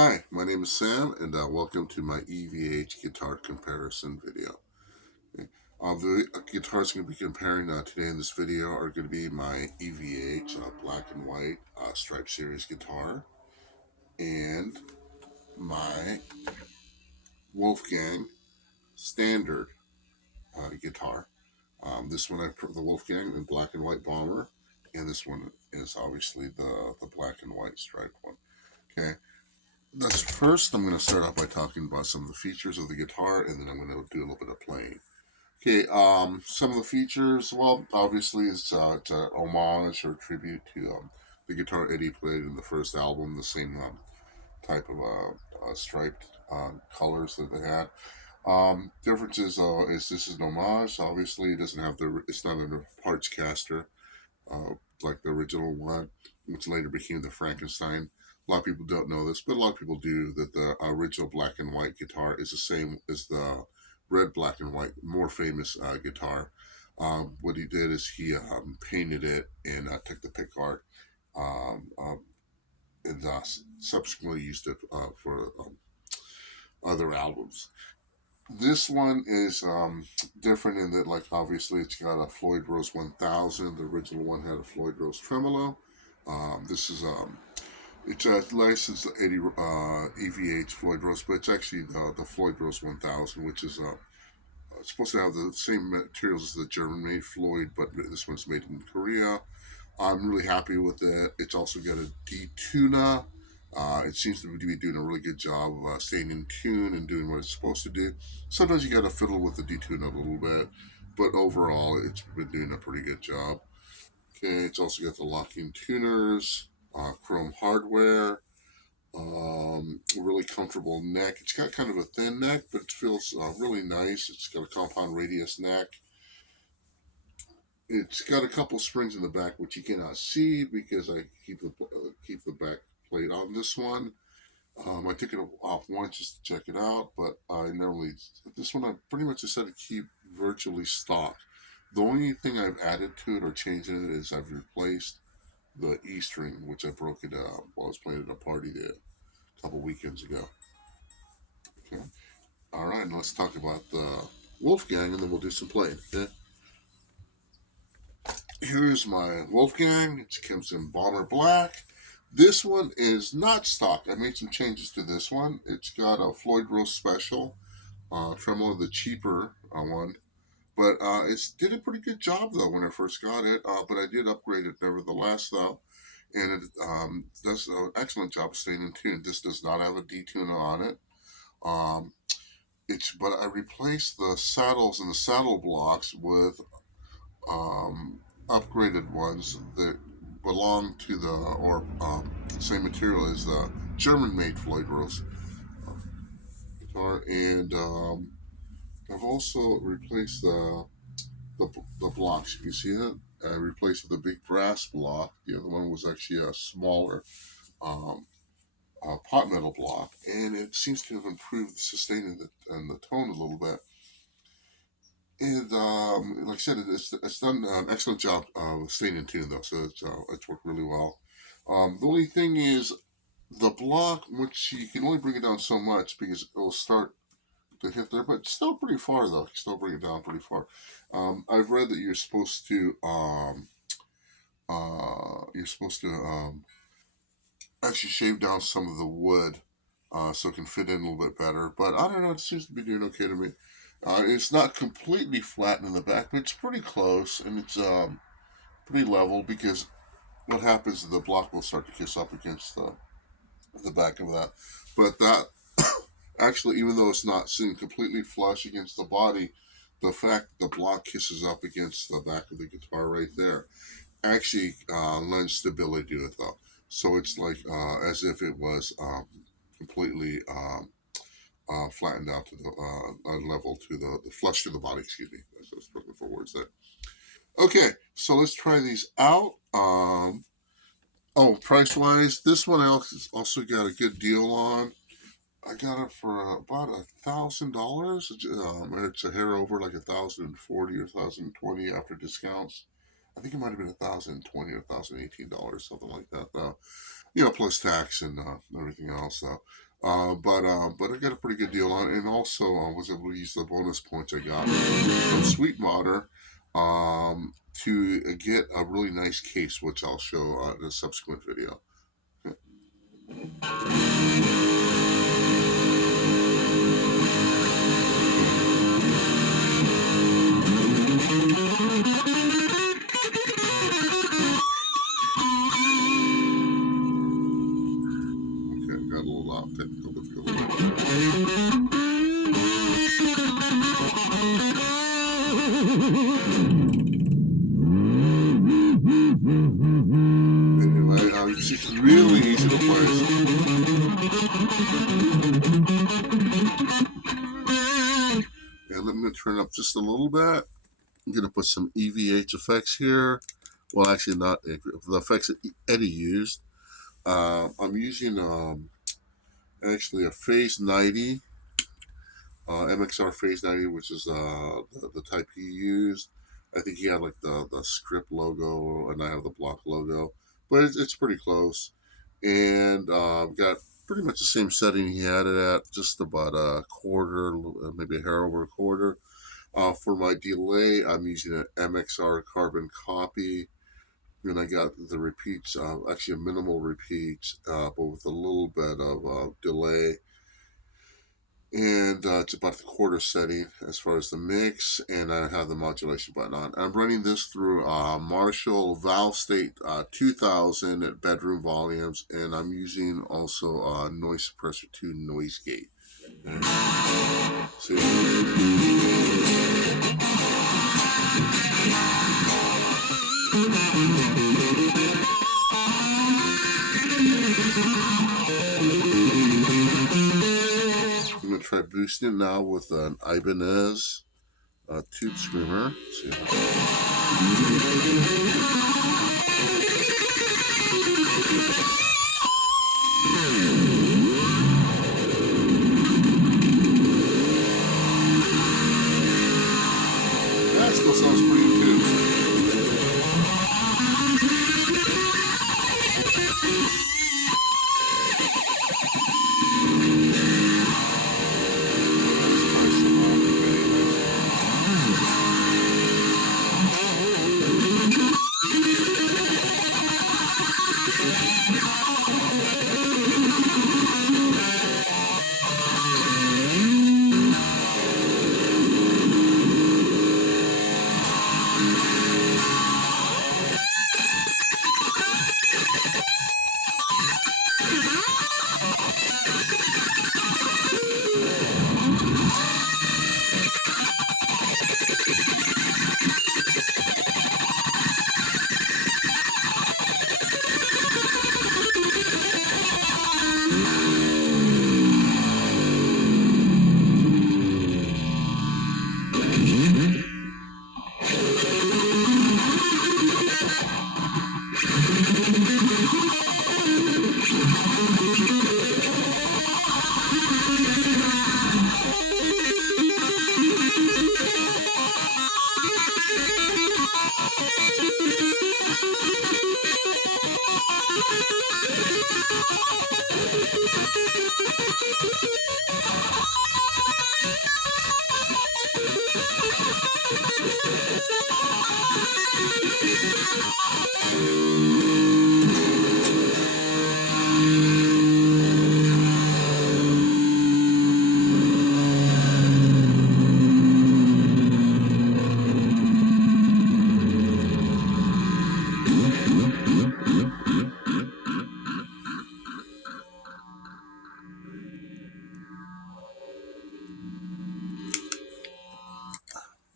Hi, my name is Sam, and welcome to my EVH guitar comparison video. Okay. The guitars I'm going to be comparing today in this video are going to be my EVH black and white Stripe Series guitar and my Wolfgang standard guitar. This one, the Wolfgang in black and white bomber, and this one is obviously the black and white striped one. Okay. That's first. I'm going to start off by talking about some of the features of the guitar, and then I'm going to do a little bit of playing. Okay, some of the features. Well, obviously, it's a homage or tribute to the guitar Eddie played in the first album. The same type of striped colors that they had. Differences is this is an homage. Obviously, it doesn't have the. It's not a parts caster uh, like the original one, which later became the Frankenstein. A lot of people don't know this, but a lot of people do, that the original black and white guitar is the same as the red, black, and white, more famous guitar. What he did is he painted it and took the pick art and subsequently used it for other albums. This one is different in that, like, obviously, it's got a Floyd Rose 1000. The original one had a Floyd Rose tremolo. This is it's a licensed 80 EVH Floyd Rose, but it's actually the Floyd Rose 1000, which is it's supposed to have the same materials as the German-made Floyd, but this one's made in Korea. I'm really happy with it. It's also got a detuna. It seems to be doing a really good job of staying in tune and doing what it's supposed to do. Sometimes you got to fiddle with the detuna a little bit, but overall, it's been doing a pretty good job. Okay, it's also got the locking tuners, chrome hardware, really comfortable neck. It's got kind of a thin neck, but it feels really nice. It's got a compound radius neck. It's got a couple springs in the back which you cannot see because I keep the back plate on this one. I took it off once just to check it out, but I never really. This one I pretty much decided to keep virtually stock. The only thing I've added to it or changed in it is I've replaced the E string, which I broke it while I was playing at a party there a couple weekends ago. Okay. All right, and let's talk about the Wolfgang, and then we'll do some playing. Okay. Here's my Wolfgang. It comes in bomber black. This one is not stock. I made some changes to this one. It's got a Floyd Rose Special tremolo, the cheaper one. But it did a pretty good job, though, when I first got it. But I did upgrade it nevertheless, though. And it does an excellent job of staying in tune. This does not have a detuner on it. Um, but I replaced the saddles and the saddle blocks with upgraded ones that belong to the or same material as the German-made Floyd Rose guitar, and I've also replaced the the blocks. You can see it. I replaced with a big brass block. The other one was actually a smaller um, pot metal block, and it seems to have improved the sustaining and the tone a little bit. And like I said, it's done an excellent job of staying in tune, though, so it's worked really well. The only thing is the block, which you can only bring it down so much because it will start to hit there, but still pretty far, though. You still bring it down pretty far. I've read that you're supposed to actually shave down some of the wood so it can fit in a little bit better. But I don't know, it seems to be doing okay to me. It's not completely flat in the back, but it's pretty close, and it's pretty level because what happens is the block will start to kiss up against the back of that. But that actually, even though it's not sitting completely flush against the body, the fact that the block kisses up against the back of the guitar right there actually lends stability to it, though. So it's like as if it was completely flattened out to the level to the flush to the body. Excuse me. I was looking for words there. Okay, so let's try these out. Oh, price wise, this one also got a good deal on. I got it for about $1,000. It's a hair over like 1,040 or 1,020 after discounts. I think it might have been 1,020 or $1,018, something like that. Though, plus tax and everything else. So, But I got a pretty good deal on it, and also was able to use the bonus points I got from Sweetwater to get a really nice case, which I'll show in a subsequent video. Okay, got a little technical difficulty. Anyway, it's really easy to play. And I'm going to turn up just a little bit. I'm going to put some EVH effects here. Well, actually, not the effects that Eddie used. I'm using actually a Phase 90, MXR Phase 90, which is the type he used. I think he had like the script logo, and I have the block logo, but it's pretty close. And got pretty much the same setting he had it at, just about a quarter, maybe a hair over a quarter. For my delay, I'm using an MXR carbon copy. And I got the repeats, actually a minimal repeats, but with a little bit of delay. And it's about the quarter setting as far as the mix, and I have the modulation button on. I'm running this through Marshall Valve State 2000 at bedroom volumes, and I'm using also Noise Suppressor 2 Noise Gate. See? I'm going to try boosting it now with an Ibanez tube screamer. See? That still sounds pretty good.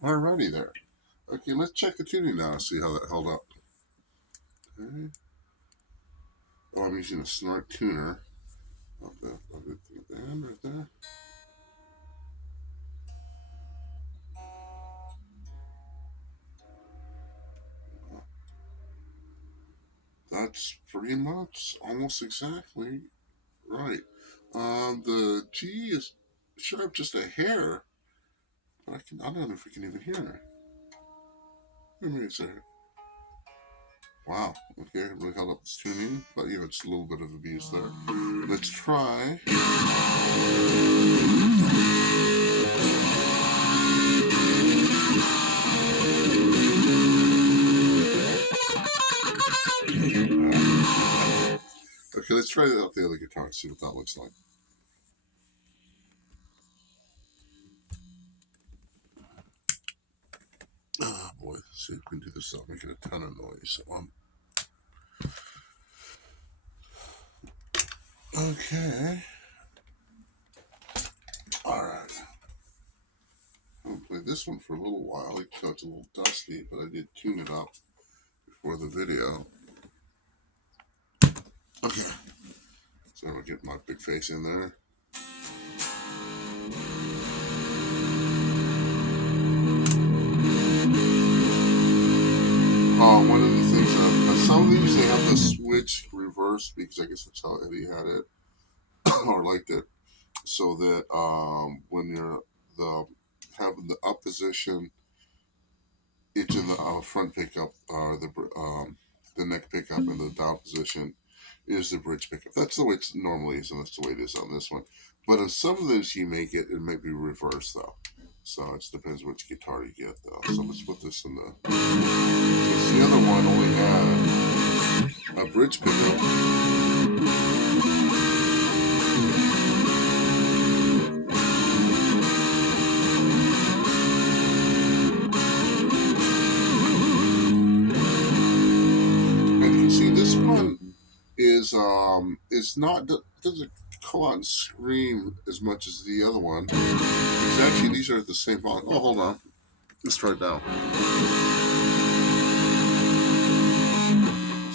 Alrighty there. Okay, let's check the tuning now and see how that held up. Okay. Oh, I'm using a Snort tuner. I'll do the end right there. That's pretty much almost exactly right. The G is sharp just a hair, but I don't know if we can even hear her. Wait a minute a second. Wow, okay, really held up this tuning, but you know, just a little bit of abuse there. Let's try. Okay, let's try out the other guitar and see what that looks like. Oh boy, see if we can do this without making a ton of noise. Okay. Alright. I'm gonna play this one for a little while. You can tell it's a little dusty, but I did tune it up before the video. Okay. So I'm gonna get my big face in there. One of the things, some of these they have the switch reverse because I guess that's how Eddie had it or liked it, so that when you're having the up position, it's in the front pickup, the neck pickup, and the down position is the bridge pickup. That's the way it normally is, and that's the way it is on this one. But on some of those, you may get it may be reversed though. So it just depends which guitar you get though. So let's put this in the. Since the other one only had a bridge pickup. And you see, this one is not doesn't come out and scream as much as the other one. Because actually, these are the same volume. Oh, hold on. Let's try it now.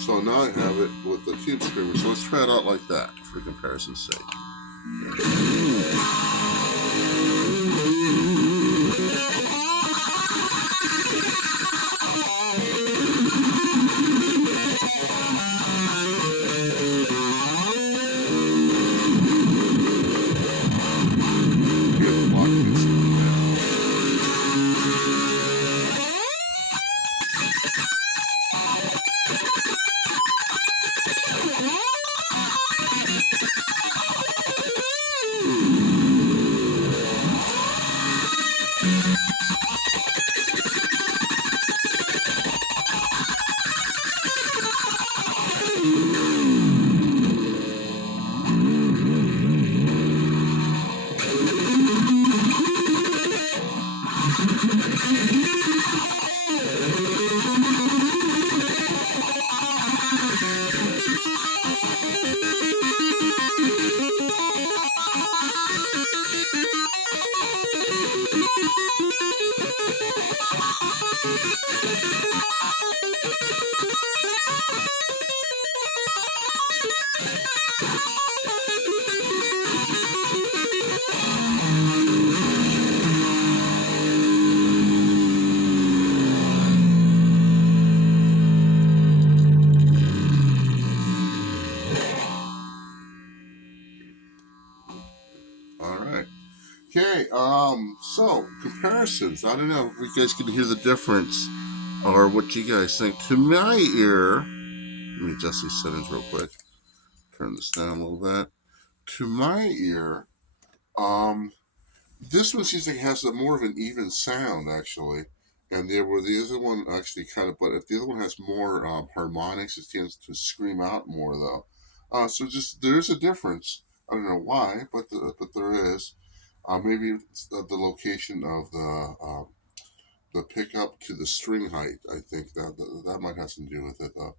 So now I have it with the tube screamer. So let's try it out like that for comparison's sake. Okay, so comparisons. I don't know if you guys can hear the difference or what you guys think. To my ear, let me adjust these settings real quick. Turn this down a little bit. To my ear, this one seems like it has more of an even sound actually, and the other one actually kind of, but if the other one has more harmonics, it tends to scream out more though. So just there's a difference. I don't know why, but there is. Maybe it's the location of the pickup to the string height. I think that might have something to do with it though.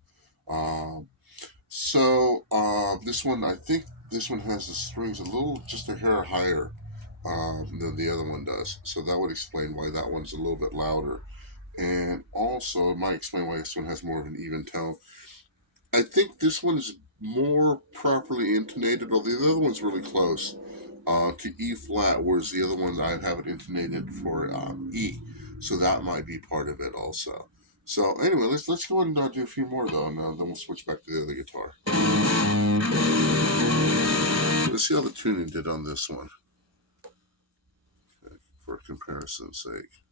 This one, I think this one has the strings a little, just a hair higher than the other one does. So that would explain why that one's a little bit louder. And also, it might explain why this one has more of an even tone. I think this one is more properly intonated, although the other one's really close to E flat, whereas the other one I have it intonated for E. So that might be part of it also. So anyway, let's go ahead and do a few more though, and then we'll switch back to the other guitar. Let's see how the tuning did on this one, okay, for comparison's sake.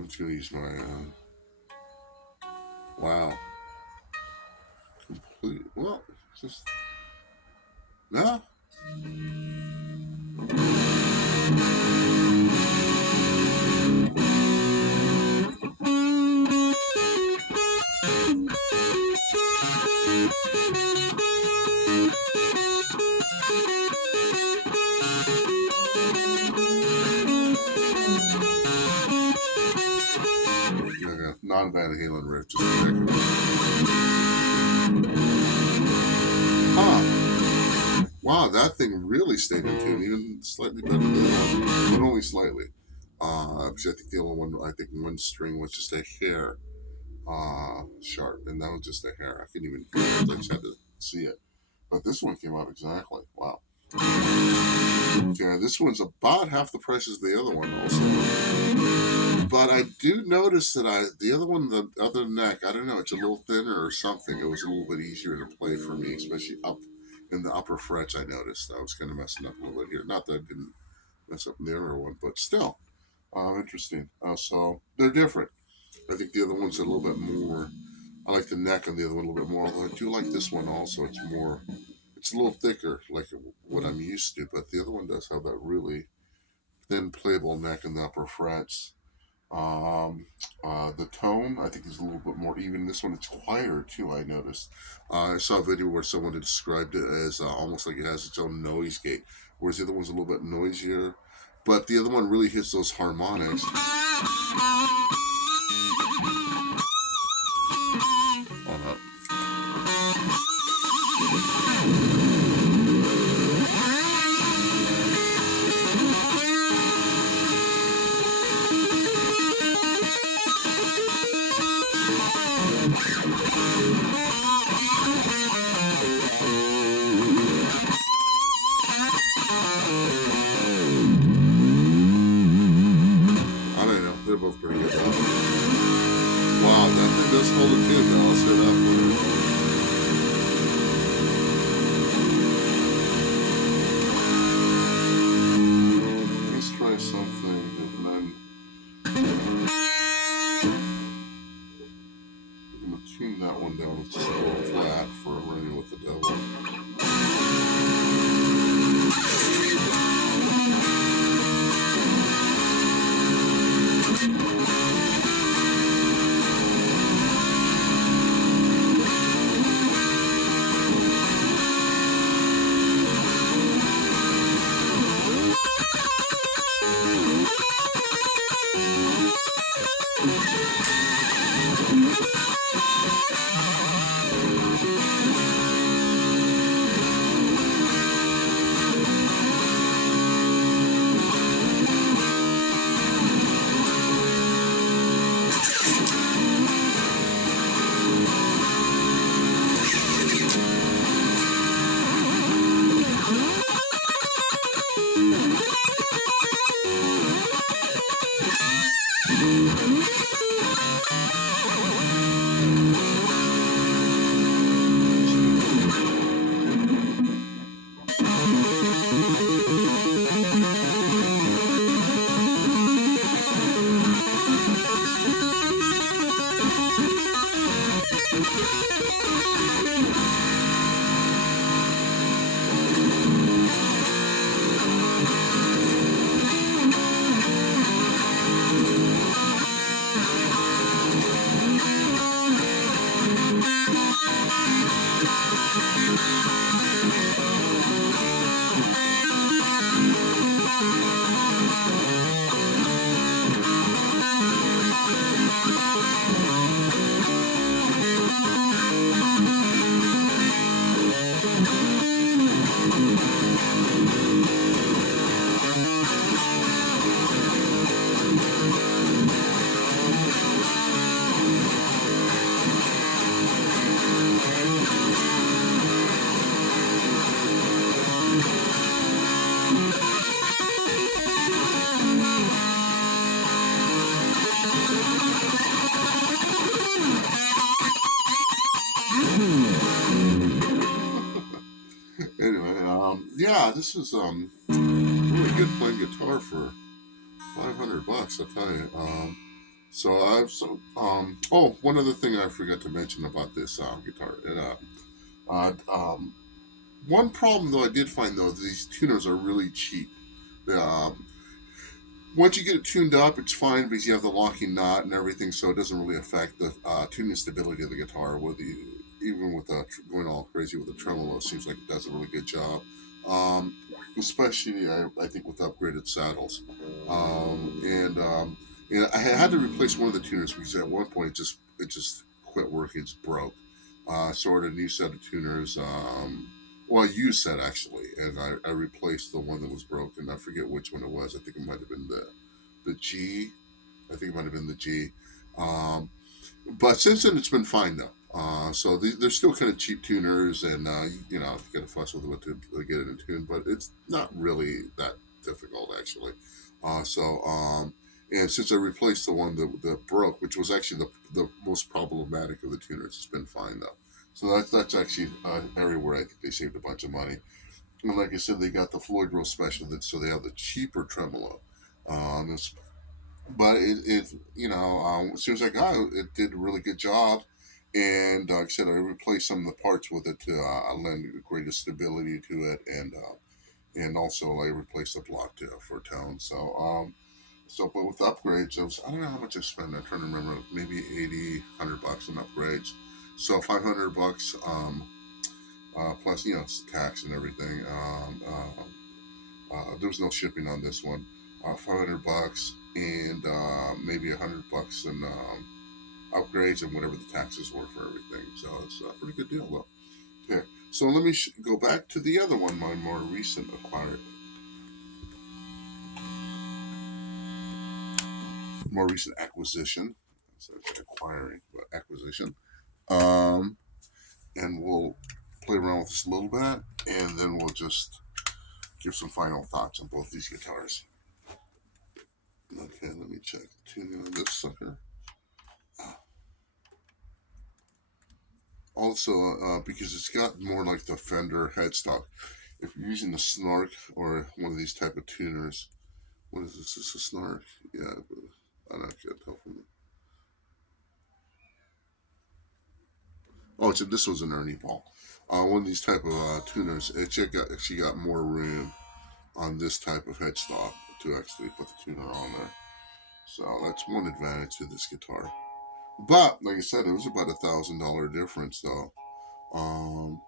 I'm just gonna use my wow, complete. Well, just no. Okay, not a Van Halen riff, just a neck. Huh. Wow, that thing really stayed in tune, even slightly better than the other one, but only slightly. Because I think the other one, I think one string was just a hair sharp, and that was just a hair. I couldn't even hear it. I just had to see it. But this one came out exactly. Wow. Okay, this one's about half the price as the other one, also. But I do notice that the other one, the other neck, I don't know, it's a little thinner or something. It was a little bit easier to play for me, especially up in the upper frets. I noticed I was kind of messing up a little bit here. Not that I didn't mess up in the other one, but still, interesting. So they're different. I think the other one's a little bit more. I like the neck on the other one a little bit more. Although I do like this one also. It's more. It's a little thicker, like what I'm used to. But the other one does have that really thin, playable neck in the upper frets. Um, the tone, I think, is a little bit more even. This one, it's quieter too. I noticed. I saw a video where someone had described it as almost like it has its own noise gate, whereas the other one's a little bit noisier. But the other one really hits those harmonics. I don't know. They're both pretty good. Wow, that thing does hold a tune though. I'll say that for you. Let's try something different. I'm gonna tune that one down. It's just a little flat for running with the devil. Anyway, yeah, this is really good playing guitar for $500. I'll tell you. So I've oh, one other thing I forgot to mention about this guitar. Uh, um, One problem though I did find though, these tuners are really cheap. Um, Once you get it tuned up, it's fine because you have the locking knot and everything, so it doesn't really affect the tuning stability of the guitar. Even with going all crazy with the tremolo, it seems like it does a really good job. Um, Especially, I think, with upgraded saddles. And I had to replace one of the tuners because at one point it just quit working, it just broke. So I ordered a new set of tuners. Well, a used set actually, and I replaced the one that was broken. I forget which one it was. I think it might have been the G. I think it might have been the G. Um, but since then, it's been fine though. So they're still kind of cheap tuners, and you got to fuss with it to get it in tune. But it's not really that difficult actually. Uh, so um, and since I replaced the one that broke, which was actually the most problematic of the tuners, it's been fine though. So that's actually an area where I think they saved a bunch of money. And like I said, they got the Floyd Rose Special, so they have the cheaper tremolo. This, but as soon as I got it, it did a really good job. And like I said, I replaced some of the parts with it to lend greater stability to it, and also I replaced the block too for tone. But with the upgrades, I don't know how much I spent. I'm trying to remember, maybe 80, $100 on upgrades. So $500 plus tax and everything. There was no shipping on this one. $500 and maybe $100 in upgrades and whatever the taxes were for everything. So it's a pretty good deal though. Okay, so let me go back to the other one, my more recent acquisition. So it's acquiring, but acquisition. Um, and we'll play around with this a little bit, and then we'll just give some final thoughts on both these guitars. Okay, let me check the tuning on this sucker. Also, because it's got more like the Fender headstock. If you're using the Snark or one of these type of tuners, what is this? Is this a Snark? Yeah, but I can't tell from it. Oh, this was an Ernie Ball. One of these type of tuners, it actually got more room on this type of headstock to actually put the tuner on there. So that's one advantage to this guitar. But like I said, it was about $1,000 difference though. Um,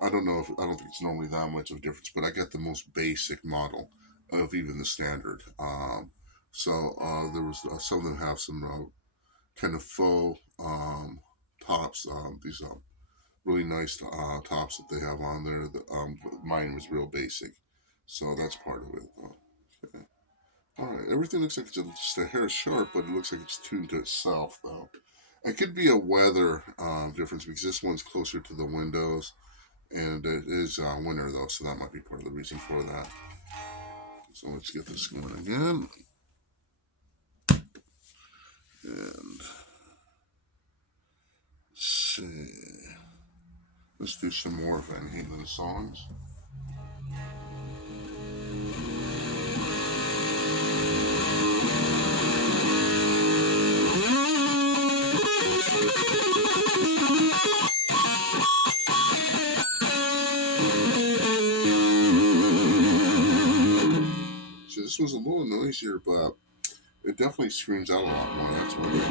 I don't think it's normally that much of a difference, but I got the most basic model of even the standard. There was some of them have some kind of faux tops. These really nice tops that they have on there. Mine was real basic, so that's part of it. Okay. All right, everything looks like it's just a hair sharp, but it looks like it's tuned to itself though. It could be a weather difference because this one's closer to the windows, and it is winter though, so that might be part of the reason for that. So let's get this going again, and see. Let's do some more Van Halen songs. So this was a little noisier, but it definitely screams out a lot more. That's what it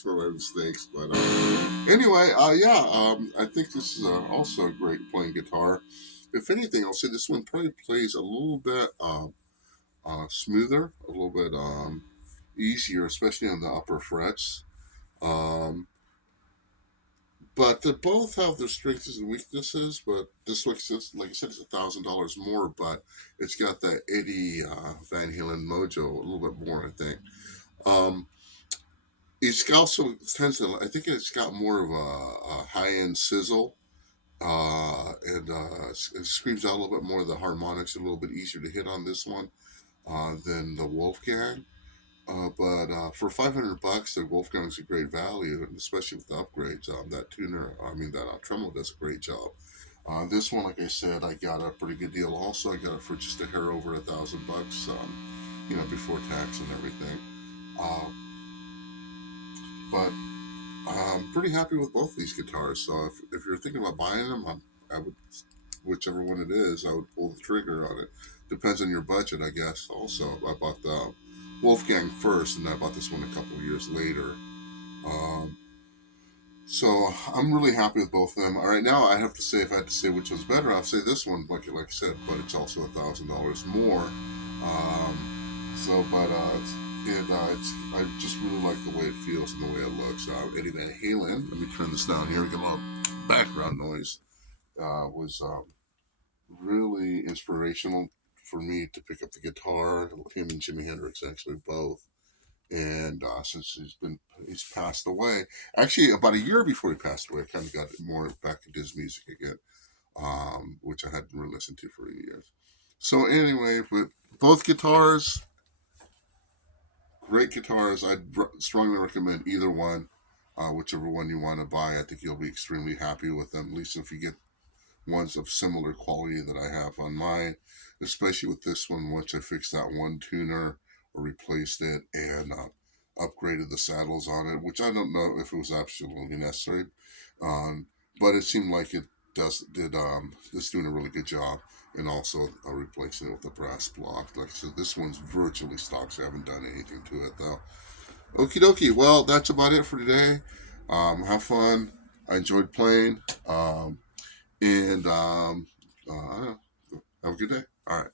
apologies for my mistakes. But anyway, yeah, I think this is also a great playing guitar. If anything, I'll say this one probably plays a little bit smoother, a little bit easier, especially on the upper frets. Um, but they both have their strengths and weaknesses. But this, like I said, it's $1,000 more, but it's got that Eddie Van Halen mojo a little bit more, I think. Um, it's also tends to, I think it's got more of a high end sizzle, and it screams out a little bit more. The harmonics are a little bit easier to hit on this one than the Wolfgang. But for $500, the Wolfgang is a great value, and especially with the upgrades. That tuner, I mean, that tremolo does a great job. This one, like I said, I got a pretty good deal. Also, I got it for just a hair over $1,000, before tax and everything. Uh, but I'm pretty happy with both these guitars. So if you're thinking about buying them, I would, whichever one it is, I would pull the trigger on it. Depends on your budget, I guess. Also, I bought the Wolfgang first, and I bought this one a couple of years later. Um, so I'm really happy with both of them. All right, now I have to say, if I had to say which one's better, I'd say this one, like I said, but it's also $1,000 more. It's I just really like the way it feels and the way it looks. Eddie Van Halen. Let me turn this down here. Get a little background noise. Was really inspirational for me to pick up the guitar. Him and Jimi Hendrix actually both. And since he's passed away, actually about a year before he passed away, I kind of got more back into his music again, which I hadn't really listened to for years. So anyway, with both guitars, great guitars. I'd strongly recommend either one, whichever one you want to buy. I think you'll be extremely happy with them. At least if you get ones of similar quality that I have on mine, especially with this one. Once I fixed that one tuner or replaced it and upgraded the saddles on it, which I don't know if it was absolutely necessary, um, but it seemed like it did. It's doing a really good job, and also replacing it with a brass block. Like I said, this one's virtually stock, so I haven't done anything to it though. Okie dokie. Well, that's about it for today. Have fun. I enjoyed playing. And I don't know. Have a good day. All right.